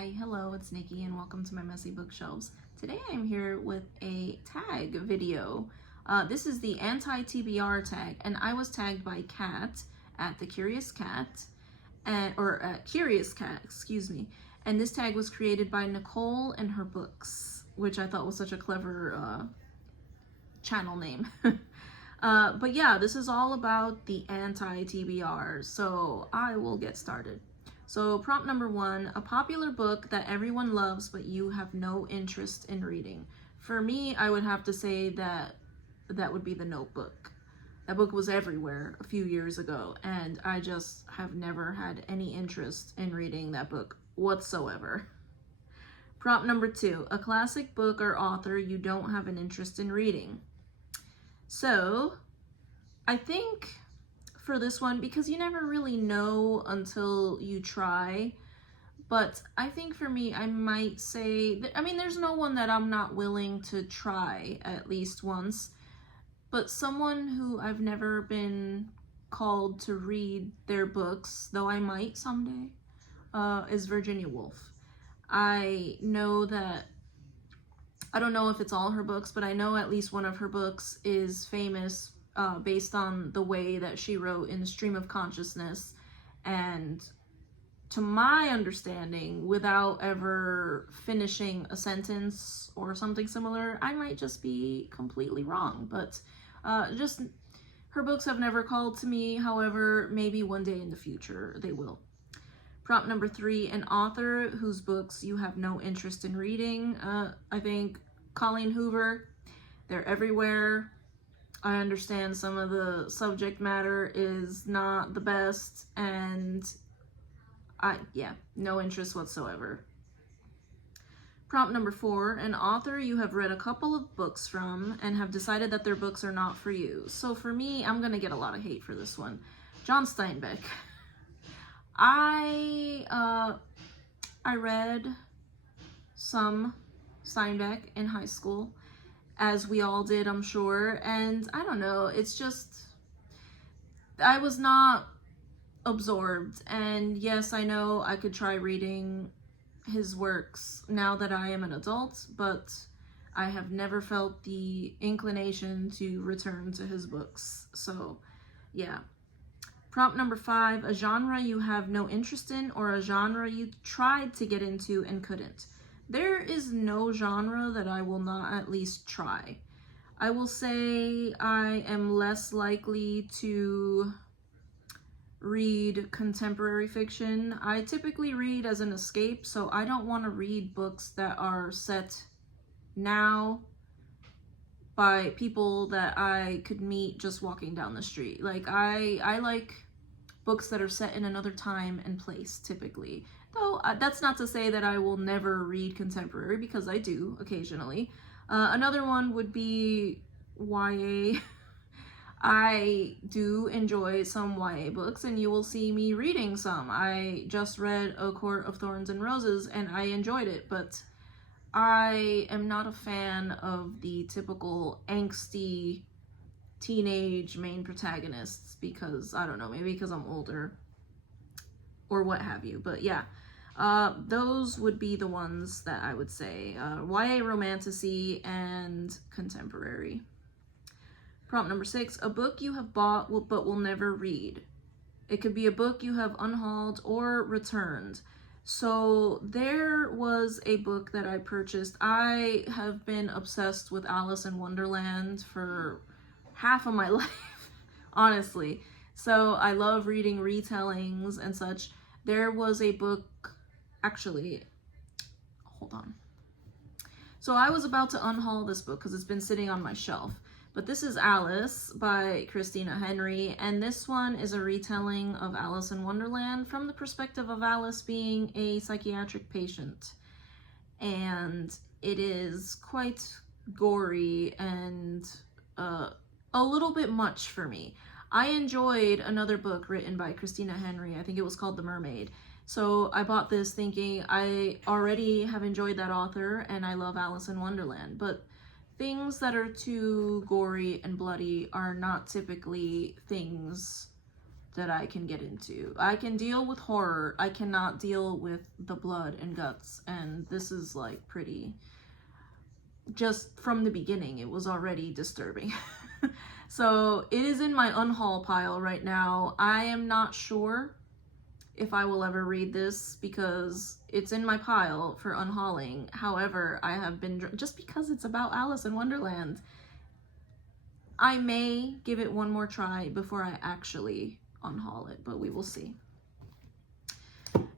Hi, hello, it's Nikki and welcome to my messy bookshelves. Today I'm here with a tag video. This is the Anti TBR tag, and I was tagged by Kat at the Curious Cat, Curious Cat, excuse me. And this tag was created by Nicole and her books, which I thought was such a clever channel name. But yeah, this is all about the Anti TBR, so I will get started. So prompt number 1, a popular book that everyone loves but you have no interest in reading. For me, I would have to say that would be The Notebook. That book was everywhere a few years ago, and I just have never had any interest in reading that book whatsoever. Prompt number 2, a classic book or author you don't have an interest in reading. So I think for this one, because you never really know until you try, but I think for me, I might say that, I mean, there's no one that I'm not willing to try at least once, but someone who I've never been called to read their books, though I might someday, is Virginia Woolf. I know that, I don't know if it's all her books, but I know at least one of her books is famous based on the way that she wrote in Stream of Consciousness, and to my understanding, without ever finishing a sentence or something similar. I might just be completely wrong, but just her books have never called to me. However, maybe one day in the future they will. Prompt number 3, an author whose books you have no interest in reading. I think Colleen Hoover. They're everywhere. I understand some of the subject matter is not the best, and no interest whatsoever. Prompt number 4, an author you have read a couple of books from and have decided that their books are not for you. So for me, I'm gonna get a lot of hate for this one. John Steinbeck. I read some Steinbeck in high school, as we all did, I'm sure, and I don't know, it's just, I was not absorbed. And yes, I know I could try reading his works now that I am an adult, but I have never felt the inclination to return to his books. So yeah. Prompt number 5, a genre you have no interest in or a genre you tried to get into and couldn't. There is no genre that I will not at least try. I will say I am less likely to read contemporary fiction. I typically read as an escape, so I don't want to read books that are set now by people that I could meet just walking down the street. Like, I like books that are set in another time and place, typically. Though that's not to say that I will never read contemporary, because I do occasionally. Another one would be YA. I do enjoy some YA books, and you will see me reading some. I just read A Court of Thorns and Roses, and I enjoyed it, but I am not a fan of the typical angsty teenage main protagonists, because, I don't know, maybe because I'm older or what have you. But yeah, those would be the ones that I would say. YA romantasy and contemporary. Prompt number 6, a book you have bought but will never read. It could be a book you have unhauled or returned. So there was a book that I purchased. I have been obsessed with Alice in Wonderland for half of my life, honestly. So I love reading retellings and such. There was a book, actually, hold on. So I was about to unhaul this book because it's been sitting on my shelf. But this is Alice by Christina Henry, and this one is a retelling of Alice in Wonderland from the perspective of Alice being a psychiatric patient. And it is quite gory and a little bit much for me. I enjoyed another book written by Christina Henry. I think it was called The Mermaid. So I bought this thinking I already have enjoyed that author and I love Alice in Wonderland. But things that are too gory and bloody are not typically things that I can get into. I can deal with horror. I cannot deal with the blood and guts, and this is like pretty, just from the beginning it was already disturbing. So it is in my unhaul pile right now. I am not sure if I will ever read this because it's in my pile for unhauling. However, I have been, just because it's about Alice in Wonderland, I may give it one more try before I actually unhaul it, but we will see.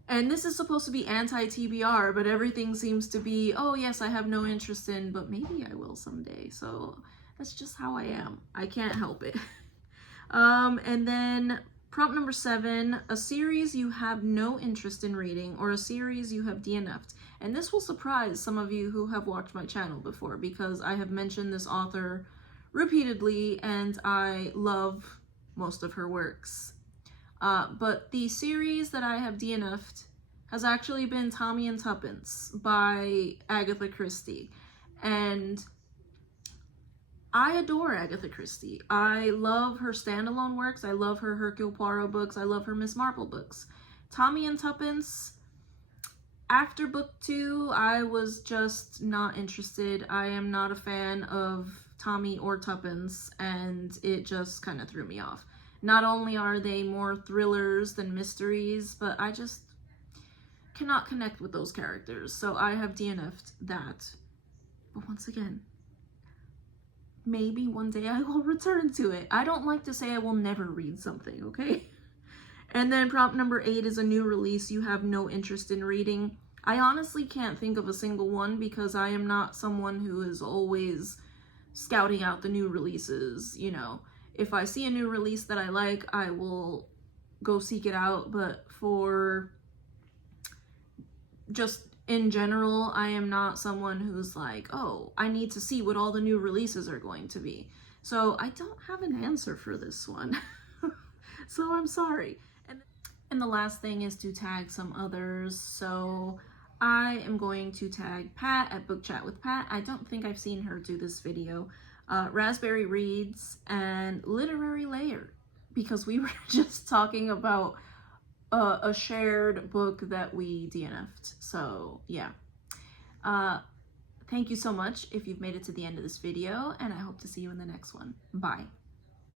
And this is supposed to be Anti TBR, but everything seems to be, oh yes, I have no interest in, but maybe I will someday. So that's just how I am. I can't help it. And then prompt number 7, a series you have no interest in reading or a series you have DNF'd. And this will surprise some of you who have watched my channel before because I have mentioned this author repeatedly and I love most of her works. But the series that I have DNF'd has actually been Tommy and Tuppence by Agatha Christie. And I adore Agatha Christie. I love her standalone works. I love her Hercule Poirot books. I love her Miss Marple books. Tommy and Tuppence, after book 2, I was just not interested. I am not a fan of Tommy or Tuppence, and it just kind of threw me off. Not only are they more thrillers than mysteries, but I just cannot connect with those characters. So I have DNF'd that. But once again, maybe one day I will return to it. I don't like to say I will never read something, okay? And then prompt number 8 is a new release you have no interest in reading. I honestly can't think of a single one because I am not someone who is always scouting out the new releases, you know. If I see a new release that I like, I will go seek it out, but for just in general, I am not someone who's like, oh, I need to see what all the new releases are going to be. So I don't have an answer for this one. So I'm sorry. And the last thing is to tag some others. So I am going to tag Pat at Book Chat with Pat. I don't think I've seen her do this video. Raspberry Reads and Literary Layer, because we were just talking about a shared book that we DNF'd. So yeah. Thank you so much if you've made it to the end of this video, and I hope to see you in the next one. Bye.